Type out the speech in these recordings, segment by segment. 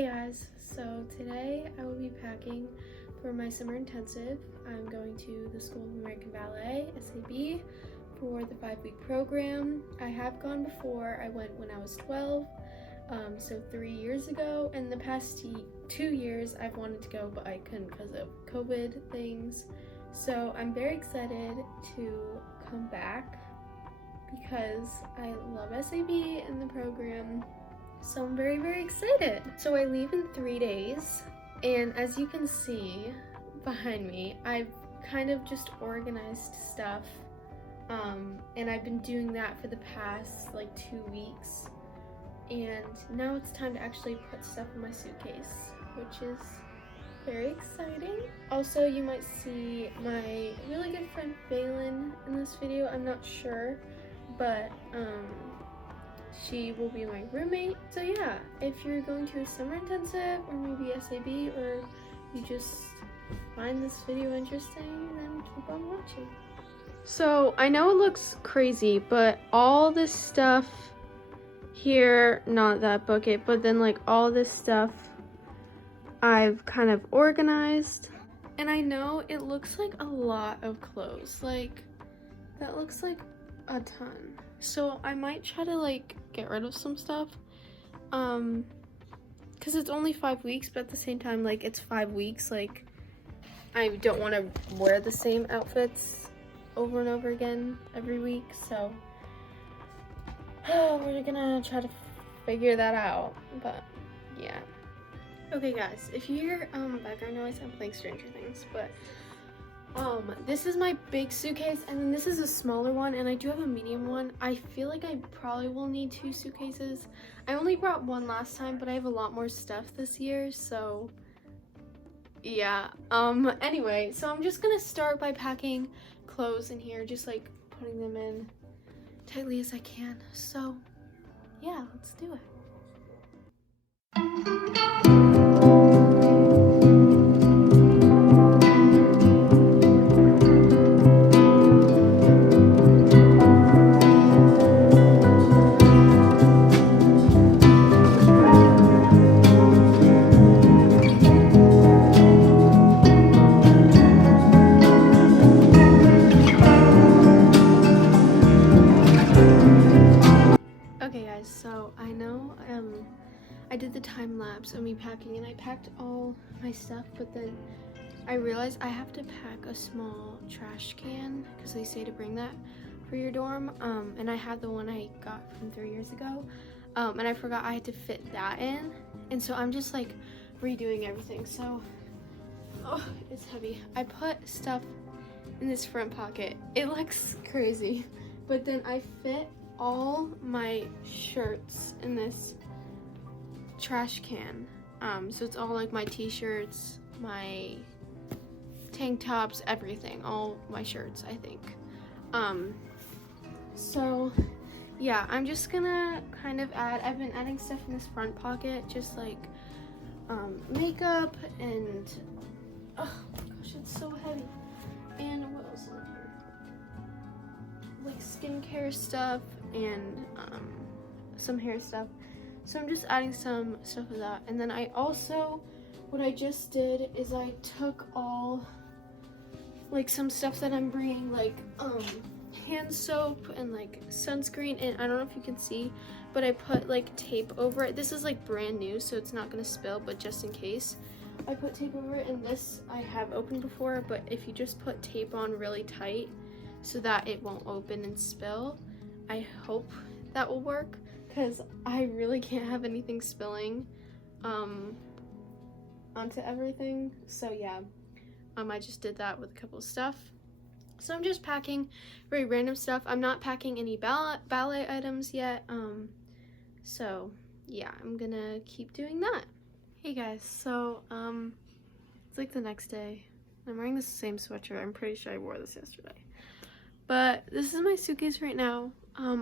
Hey guys, so today I will be packing for my summer intensive. I'm going to the School of American Ballet, SAB, for the 5-week program. I have gone before. I went when I was 12, so 3 years ago, and the past 2 years I've wanted to go, but I couldn't because of COVID things. So I'm very excited to come back because I love SAB and the program. So I'm very, very excited. So I leave in 3 days, and as you can see behind me, I've kind of just organized stuff, and I've been doing that for the past like 2 weeks, and now it's time to actually put stuff in my suitcase, which is very exciting. Also, you might see my really good friend Phelan in this video. I'm not sure, but she will be my roommate. So yeah, if you're going to a summer intensive or maybe SAB, or you just find this video interesting, then keep on watching. So I know it looks crazy, but all this stuff here, not that bucket, but then like all this stuff I've kind of organized. And I know it looks like a lot of clothes, like that looks like a ton. So I might try to like get rid of some stuff, because it's only 5 weeks, but at the same time, like, it's 5 weeks, like I don't want to wear the same outfits over and over again every week. So we're gonna try to figure that out. But yeah, okay guys, if you hear background noise, I'm playing Stranger Things. But this is my big suitcase, and then this is a smaller one, and I do have a medium one. I feel like I probably will need 2 suitcases. I only brought one last time, but I have a lot more stuff this year, so yeah. Anyway, so I'm just gonna start by packing clothes in here, just like putting them in tightly as I can. So yeah, let's do it. Okay guys, so I know I did the time lapse of me packing, and I packed all my stuff, but then I realized I have to pack a small trash can because they say to bring that for your dorm, and I had the one I got from 3 years ago, and I forgot I had to fit that in, and so I'm just like redoing everything. So it's heavy. I put stuff in this front pocket. It looks crazy, but then I fit all my shirts in this trash can, so it's all like my t-shirts, my tank tops, everything, all my shirts, I think. So yeah, I'm just gonna kind of I've been adding stuff in this front pocket, just like makeup and oh my gosh, it's so heavy. And what else is in here? Like skincare stuff and some hair stuff. So I'm just adding some stuff of that. And then I also, what I just did is I took all like some stuff that I'm bringing, like hand soap and like sunscreen, and I don't know if you can see, but I put like tape over it. This is like brand new, so it's not gonna spill, but just in case, I put tape over it. And this I have opened before, but if you just put tape on really tight so that it won't open and spill, I hope that will work, because I really can't have anything spilling onto everything. So yeah, I just did that with a couple of stuff. So I'm just packing very random stuff. I'm not packing any ballet items yet, so yeah, I'm gonna keep doing that. Hey guys, so it's like the next day. I'm wearing the same sweatshirt. I'm pretty sure I wore this yesterday. But this is my suitcase right now.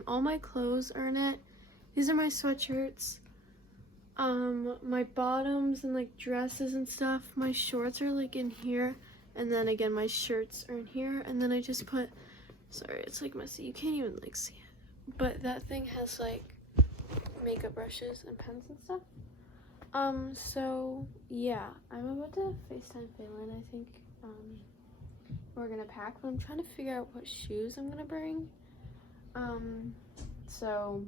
All my clothes are in it. These are my sweatshirts. My bottoms and like dresses and stuff. My shorts are like in here. And then again, my shirts are in here. And then I just put, sorry, it's like messy. You can't even like see it. But that thing has like makeup brushes and pens and stuff. So yeah, I'm about to FaceTime Phelan. I think we're gonna pack, but I'm trying to figure out what shoes I'm gonna bring. So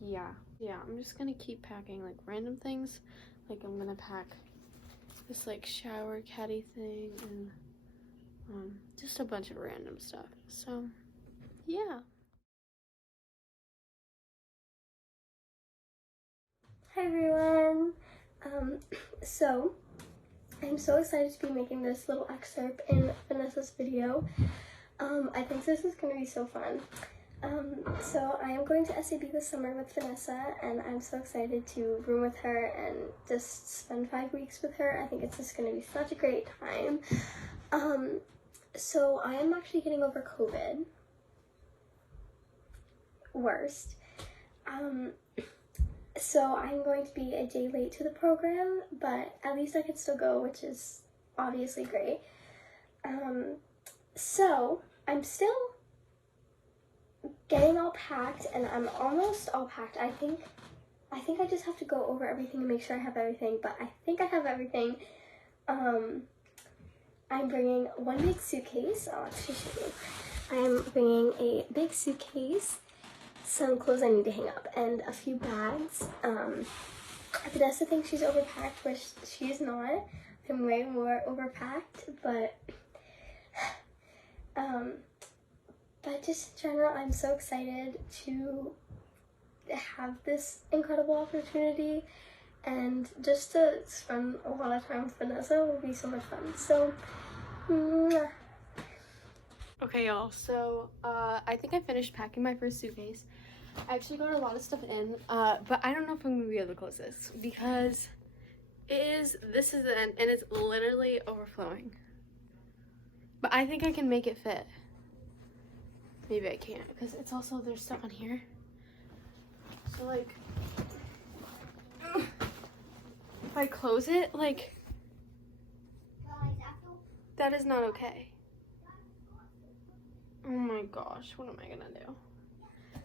yeah, I'm just gonna keep packing like random things. Like I'm gonna pack this like shower caddy thing and just a bunch of random stuff. So yeah. Hi everyone! So I'm so excited to be making this little excerpt in Vanessa's video. I think this is going to be so fun. So I am going to SAB this summer with Vanessa, and I'm so excited to room with her and just spend 5 weeks with her. I think it's just going to be such a great time. So I am actually getting over COVID. Worst. So I'm going to be a day late to the program, but at least I could still go, which is obviously great. So I'm still getting all packed, and I'm almost all packed. I think I just have to go over everything and make sure I have everything, but I think I have everything. I'm bringing one big suitcase. I'll actually show you. I'm bringing a big suitcase, some clothes I need to hang up, and a few bags. Vanessa thinks she's overpacked, which she is not. I'm way more overpacked, but just in general, I'm so excited to have this incredible opportunity, and just to spend a lot of time with Vanessa will be so much fun. So, Okay, y'all. So I think I finished packing my first suitcase. I actually got a lot of stuff in, but I don't know if I'm gonna be able to close this because this is the end and it's literally overflowing. But I think I can make it fit. Maybe I can't because it's also, there's stuff on here. So like, if I close it, like, that is not okay. Oh my gosh, what am I gonna do?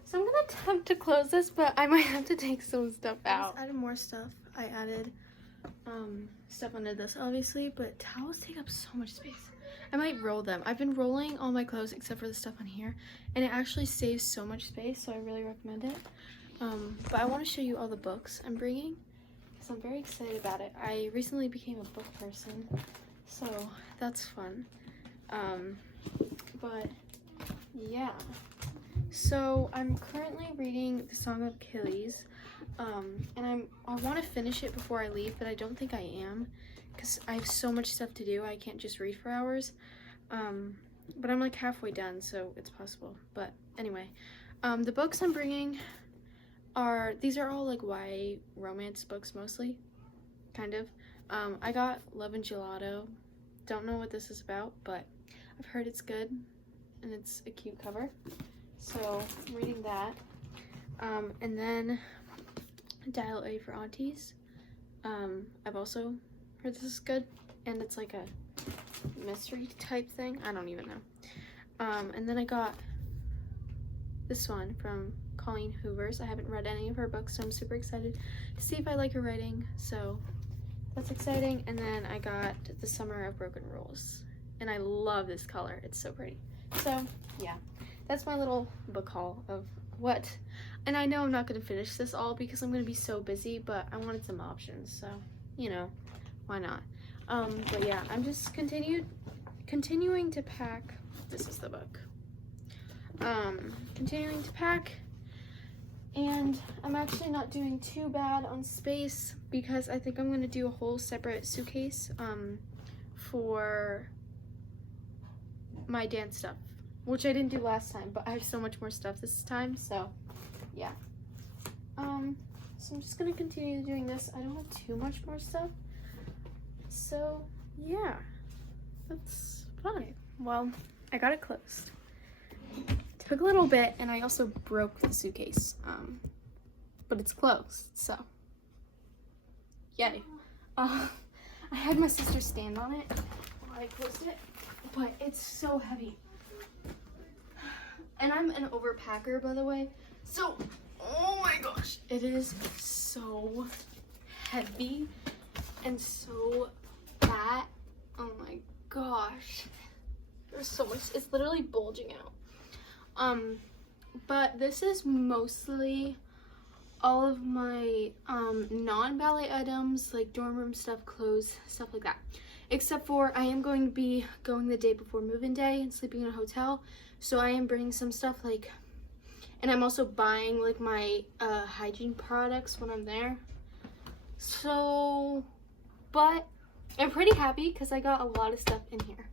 So I'm gonna attempt to close this, but I might have to take some stuff out. I added more stuff. I added stuff under this, obviously, but towels take up so much space. I might roll them. I've been rolling all my clothes except for the stuff on here, and it actually saves so much space, so I really recommend it. But I want to show you all the books I'm bringing, because I'm very excited about it. I recently became a book person, so that's fun. But yeah. So I'm currently reading The Song of Achilles, and I want to finish it before I leave, but I don't think I am, because I have so much stuff to do. I can't just read for hours, but I'm like halfway done, so it's possible. But anyway, the books I'm bringing these are all like YA romance books mostly, kind of. I got Love and Gelato. Don't know what this is about, but I've heard it's good, and it's a cute cover. So I'm reading that, and then Dial A for Aunties. I've also heard this is good, and it's like a mystery type thing. I don't even know. And then I got this one from Colleen Hoover's. I haven't read any of her books, so I'm super excited to see if I like her writing. So that's exciting. And then I got The Summer of Broken Rules, and I love this color. It's so pretty. So yeah. That's my little book haul of what, and I know I'm not going to finish this all because I'm going to be so busy, but I wanted some options, so, you know, why not? But yeah, I'm just continuing to pack. This is the book. Continuing to pack, and I'm actually not doing too bad on space because I think I'm going to do a whole separate suitcase, for my dance stuff, which I didn't do last time, but I have so much more stuff this time, so yeah. So I'm just gonna continue doing this. I don't have too much more stuff, so yeah, that's fun. Okay, well, I got it closed. Took a little bit, and I also broke the suitcase, but it's closed, so yay. I had my sister stand on it while I closed it, but it's so heavy. And I'm an overpacker, by the way. So, oh my gosh, it is so heavy and so fat. Oh my gosh. There's so much. It's literally bulging out. But this is mostly all of my non-ballet items, like dorm room stuff, clothes, stuff like that. Except for I am going to be going the day before move-in day and sleeping in a hotel. So I am bringing some stuff like, and I'm also buying like my hygiene products when I'm there. So, but I'm pretty happy because I got a lot of stuff in here.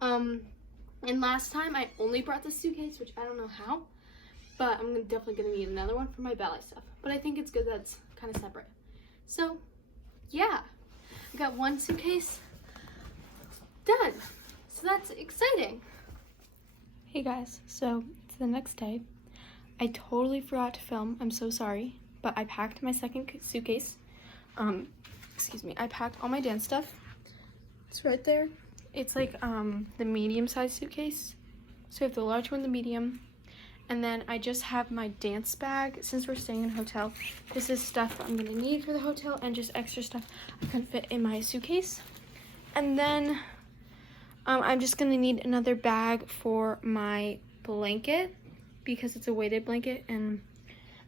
And last time I only brought the suitcase, which I don't know how. But I'm definitely going to need another one for my ballet stuff. But I think it's good that's kind of separate. So, yeah. I got one suitcase done. So that's exciting. Hey guys, so it's the next day. I totally forgot to film. I'm so sorry. But I packed my second suitcase. Excuse me. I packed all my dance stuff. It's right there. It's like the medium-sized suitcase. So I have the large one, the medium. And then I just have my dance bag. Since we're staying in a hotel, this is stuff I'm gonna need for the hotel and just extra stuff I couldn't fit in my suitcase. And then I'm just gonna need another bag for my blanket because it's a weighted blanket and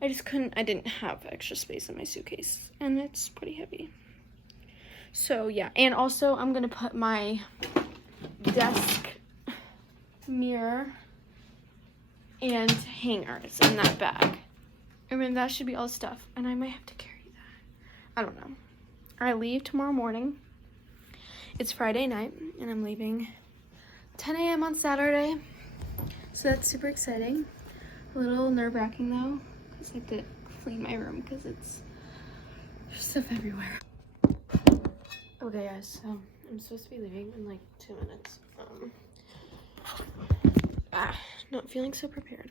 I didn't have extra space in my suitcase and it's pretty heavy. So yeah, and also I'm gonna put my desk mirror and hangers in that bag. I mean, that should be all the stuff. And I might have to carry that. I don't know. I leave tomorrow morning. It's Friday night, and I'm leaving 10 a.m. on Saturday. So that's super exciting. A little nerve-wracking, though. Because I have to clean my room because it's there's stuff everywhere. Okay, guys, so I'm supposed to be leaving in like 2 minutes. Not feeling so prepared.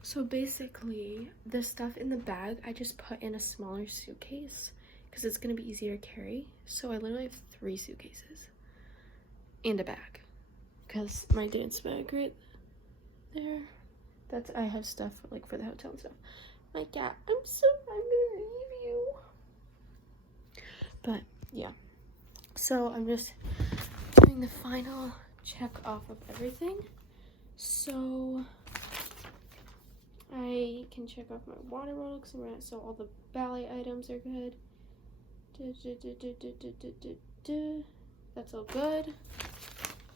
So basically, the stuff in the bag I just put in a smaller suitcase because it's gonna be easier to carry. So I literally have 3 suitcases and a bag because my dance bag right there. I have stuff like for the hotel and stuff. My cat, I'm gonna leave you. But yeah, so I'm just doing the final check off of everything. So I can check off my water bottle so all the ballet items are good. That's all good.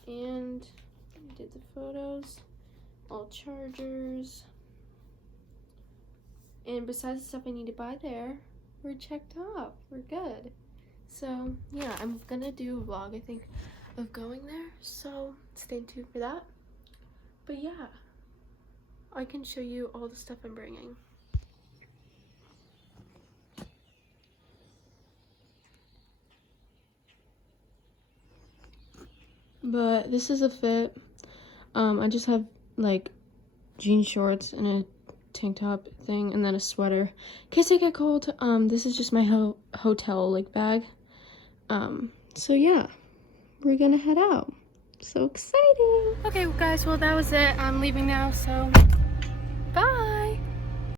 And I did the photos, all chargers. And besides the stuff I need to buy there, we're checked off. We're good. So yeah, I'm gonna do a vlog, I think, of going there. So stay tuned for that. But yeah, I can show you all the stuff I'm bringing. But this is a fit. I just have like jean shorts and a tank top thing and then a sweater in case I get cold. This is just my hotel like bag. So yeah, we're gonna head out. So exciting. Okay, guys, well, that was it. I'm leaving now, so bye.